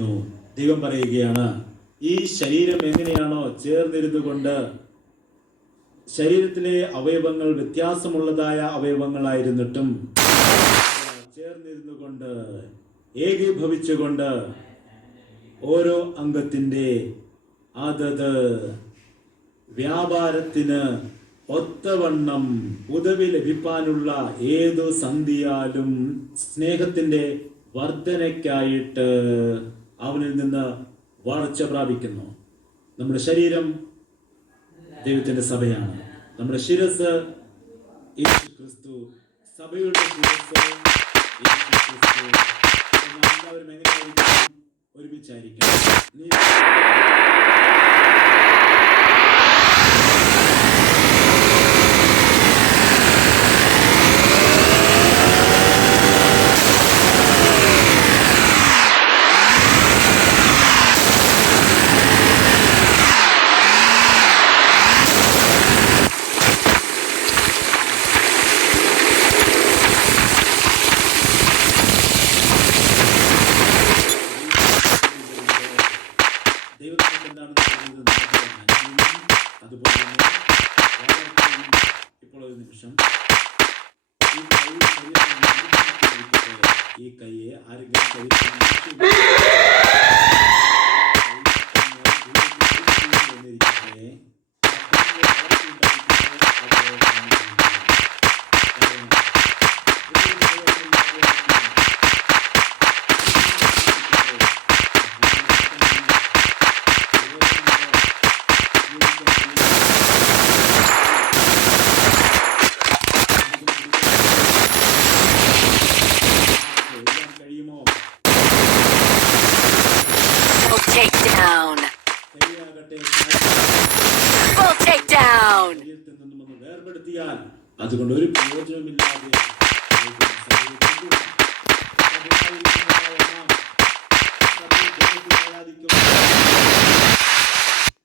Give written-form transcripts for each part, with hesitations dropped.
ചേർന്നിരുന്നു. ദൈവം പറയുകയാണ്, ഈ ശരീരം എങ്ങനെയാണോ ചേർന്നിരുന്നു കൊണ്ട്, ശരീരത്തിലെ അവയവങ്ങൾ വ്യത്യാസമുള്ളതായ അവയവങ്ങളായിരുന്നിട്ടും ചേർന്നിരുന്നു കൊണ്ട്, ഏകീഭവിച്ചുകൊണ്ട് ഓരോ അംഗത്തിൻ്റെ അതത് വ്യാപാരത്തിന് ഒത്തവണ്ണം ഉദവി ലഭിക്കാനുള്ള ഏതു സന്ധിയാലും സ്നേഹത്തിൻ്റെ വർധനയ്ക്കായിട്ട് അവനിൽ നിന്ന് വളർച്ച പ്രാപിക്കുന്നു. നമ്മുടെ ശരീരം ദൈവത്തിൻ്റെ സഭയാണ്. നമ്മുടെ ശിരസ് യേശു ക്രിസ്തു, സഭയുടെ ശിരസ് യേശു ക്രിസ്തു. എല്ലാവരും എങ്ങനെയായിരിക്കണം? ഒരുമിച്ചായിരിക്കണം. ഈ കൈയെ ആരെങ്കിലും വേർപെടുത്തിയാൽ അതുകൊണ്ട് ഒരു പ്രയോജനമില്ലാതെ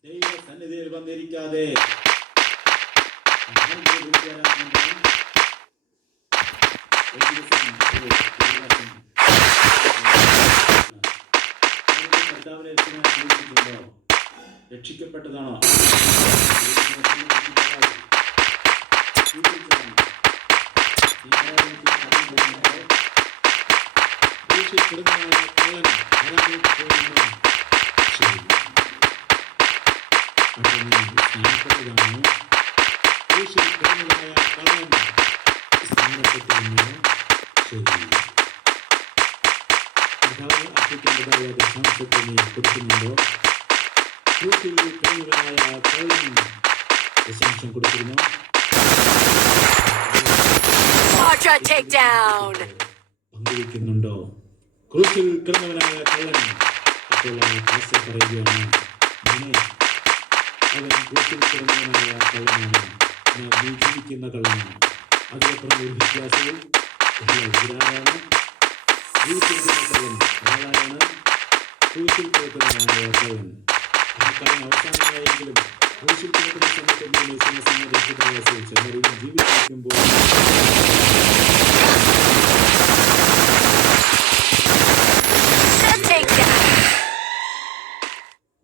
ദൈവ സന്നിധിയിൽ വന്നിരിക്കാതെ രക്ഷിക്കപ്പെട്ടതാണോ? പങ്കുവയ്ക്കുന്നുണ്ടോ? ക്രൂശിൽ കിടന്നവനായ കള്ളൻ അപ്പോൾ പറയുകയാണ്, അവൻ ക്രൂശിൽ കിടന്നവനായ കള്ളനാണ്, ഞാൻ ജീവിക്കുന്ന കള്ളനാണ്. അതിനപ്പുറം ഒരു വിശ്വാസവും ഇതാരാണ്? ജീവിച്ചിരിക്കുന്ന കള്ളൻ ആളാണ്? ക്രൂശിൽ കിടക്കുന്നവനായ കള്ളൻ. ആ കള്ളൻ അവസാനമായെങ്കിലും ക്രൂശിൽ കിടക്കുന്ന സമയത്ത് ജീവിച്ചിരിക്കുമ്പോൾ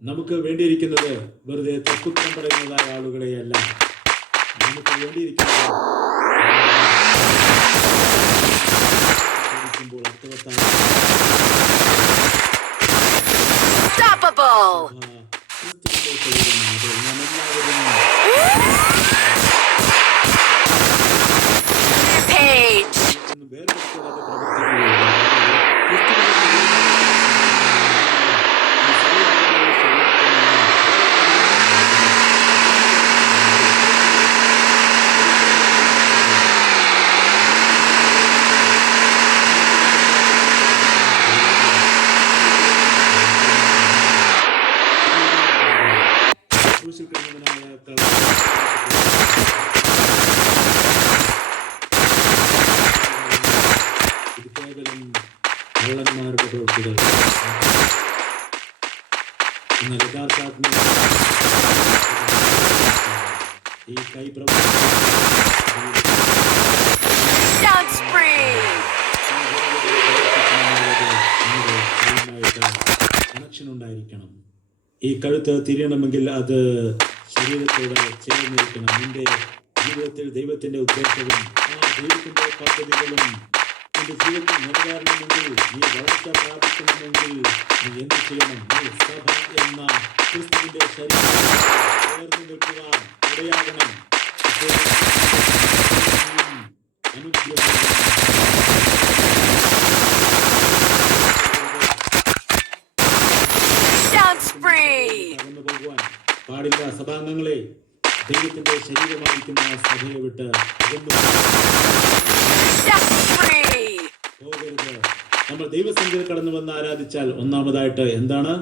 നമുക്ക് വേണ്ടിയിരിക്കുന്നത് വെറുതെ തക്കുത്തരം പറയുന്നതായ ആളുകളെയല്ല. നമുക്ക് വേണ്ടിയിരിക്കുന്നത് അർത്ഥവത്താണ്. കള്ളന്മാരുടെ പ്രവൃത്തികൾ. എന്നാൽ യഥാർത്ഥാത്മ ഈ കൈ പ്രവർത്തിക്കുന്നത് കണക്ഷൻ ഉണ്ടായിരിക്കണം. ഈ കഴുത്ത് തിരിയണമെങ്കിൽ അത് ശരീരത്തോട് ചേർന്നിരിക്കണം. നിന്റെ ജീവിതത്തിൽ ദൈവത്തിന്റെ ഉദ്ദേശവും ദൈവത്തിന്റെ പദ്ധതികളും നിന്റെ ജീവിതത്തിൽ നിലവാരണമെങ്കിൽ, നീ വളർച്ച പ്രാപിക്കണമെങ്കിൽ നീ എന്ത് ചെയ്യണം? നീ സഭ എന്ന ക്രിസ്തുവിന്റെ ശരീരത്തിൽ ചേർന്ന് നിൽക്കുവാൻ ഇടയാകണം. പോകുവാൻ പാടില്ല. സഭാംഗങ്ങളെ, ദൈവത്തിന്റെ ശരീരമായിരിക്കുന്ന സഭയെ വിട്ട് പോകരുത്. നമ്മൾ ദൈവസന്നിധിയിൽ കടന്നു വന്ന് ആരാധിച്ചാൽ ഒന്നാമതായിട്ട് എന്താണ്?